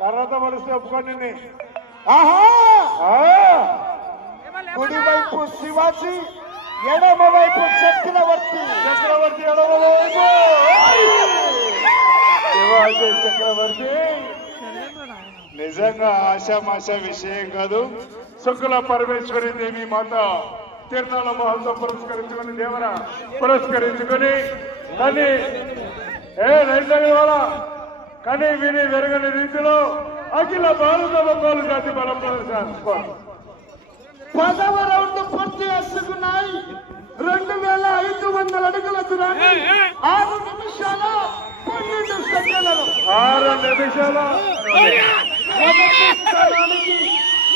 కర్రతో మనిషి ఒప్పుకోండి. కుడివైపు శివాజీ, ఎడమ వైపు చక్రవర్తి. చక్రవర్తి ఎడమ వైపు శివాజీ చక్రవర్తి. నిజంగా ఆశామాష విషయం కాదు. శుక్ల పరమేశ్వరి దేవి మాత తిరునాళ్ళ మహోత్సవం పురస్కరించుకొని దేవర పురస్కరించుకొని కానీ కానీ విని వెరగని రీతిలో అఖిల భారత ఒంగోలు జాతి బల ప్రదర్శన 10వ రౌండ్ పూర్తి చేసుకున్నాయి. 2500 అడుగుల దూరాన్ని 6 నిమిషాల 12 సెకండ్లలో 6 నిమిషాల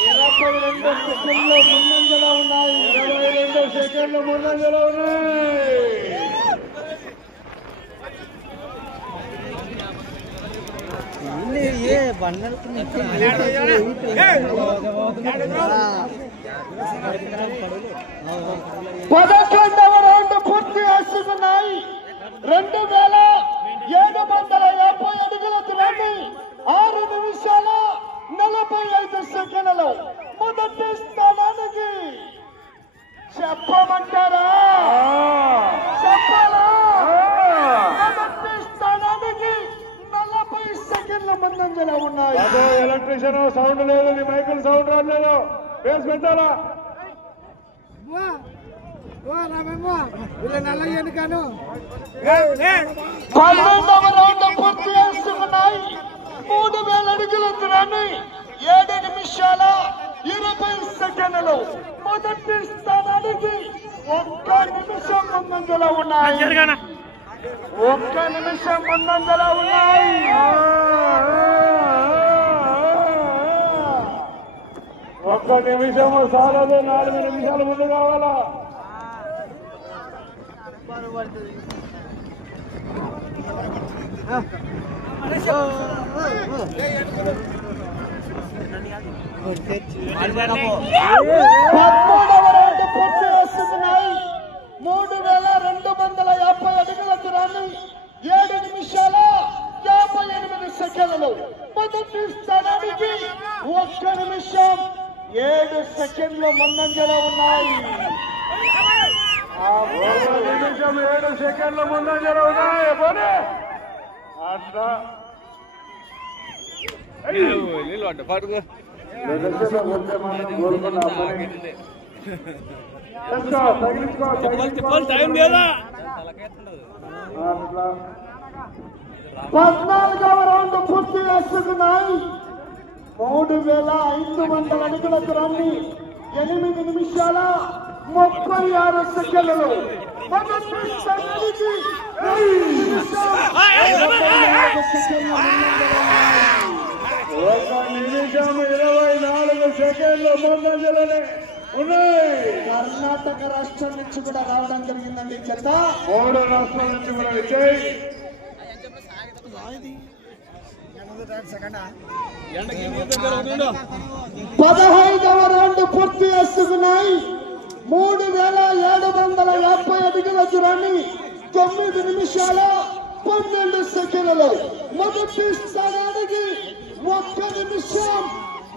22 సెకండ్లు ముందంజలో ఉన్నాయి. 22 సెకండ్లు ముందంజలో ఉన్నాయి. పదకొండవ రౌండ్ పూర్తి చేసుకున్నాయి. 2750 అడుగుల దూరాన్ని 6 నిమిషాల 45 సెకండ్లలో మొదటి స్థానానికి చెప్పమంటారా? చెప్పాలా? మొదటి స్థానానికి 40 సెకండ్ల ముందంజలో ఉన్నాయి. అదే ఎలక్ట్రీషియన్ సౌండ్ లేదు, నీ మైకిల్ సౌండ్ రాలేదు. బేస్ పెట్టాలా? 12వ రౌండ్ పూర్తి చేసుకున్నాయి. 3000 అడుగుల దూరాన్ని 7 నిమిషాల 20 సెకండ్లు మొదటి స్థానానికి 1 నిమిషం ముందంజలో ఉన్నాయి. 1 నిమిషం ముందంజలో ఉన్నాయి. 1 నిమిషము సాలదు, 4 నిమిషాలు ముందు కావాలా? పదమూడవ రౌండ్ పూర్తి చేసుకున్నాయి. 3250 అడుగుల దూరాన్ని 7 నిమిషాల 58 సెకండ్లు మొదటి స్థానానికి 1 నిమిషం 7 సెకండ్లు ముందంజలో ఉన్నాయి. 1 నిమిషం 7 సెకండ్ల ముందంజలో ఉన్నాయి. పోనీ అట్లా పద్నాలుగవ రౌండ్ పూర్తి చేసుకున్నాయి. 3500 అడుగుల దూరాన్ని 8 నిమిషాల 36 సెకండ్లు మొదటి స్థానానికి 1 నిమిషం 24 సెకండ్ల ముందంజలోనే ఉన్నాయి. కర్ణాటక రాష్ట్రం నుంచి కూడా రావడం జరిగిందండి. చెత్త 3 రాష్ట్రాల నుంచి కూడా వచ్చాయి. 15వ రౌండ్ పూర్తి చేసుకున్నాయి. 3750 అడుగుల దూరాన్ని 9 నిమిషాల 12 సెకండ్లు మొదటి స్థానానికి 1 నిమిషం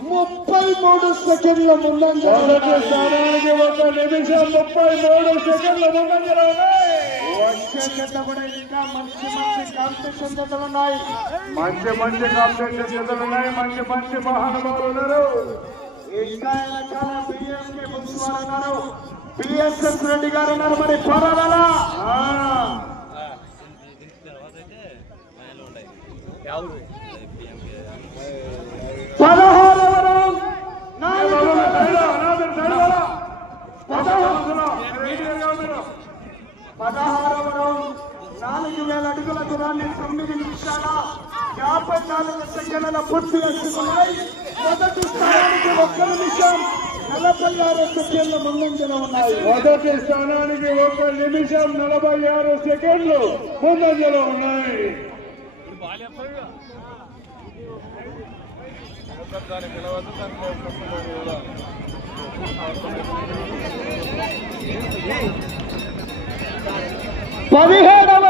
33 సెకండ్ల ముందంజలో మొదటి స్థానానికి 1 నిమిషం 33 సెకండ్ల ముందంజలో ఉన్నాయి. వచ్చే జత కూడా ఇంకా మంచి కాంపిటీషన్ జతలు ఉన్నాయి. మంచి కాంపిటీషన్ జతలు ఉన్నాయి. మంచి మహానుభావులు ఉన్నారు. ఇంకా వెనకాల బిఎస్కే బుక్స్ వారు ఉన్నారు, బిఎస్ఎస్ రెడ్డి గారు ఉన్నారు. మరి పోరాడాలా? 16వ రౌండ్ 4000 అడుగుల దూరాన్ని 9 నిమిషాల 54 సెకండ్ల పూర్తి చేసుకున్నాయి. మొదటి స్థానానికి 1 నిమిషం 46 సెకండ్ల ముందంజలో ఉన్నాయి. మొదటి స్థానానికి 1 నిమిషం 46 సెకండ్లు ముందంజలో ఉన్నాయి. పదిహేడవ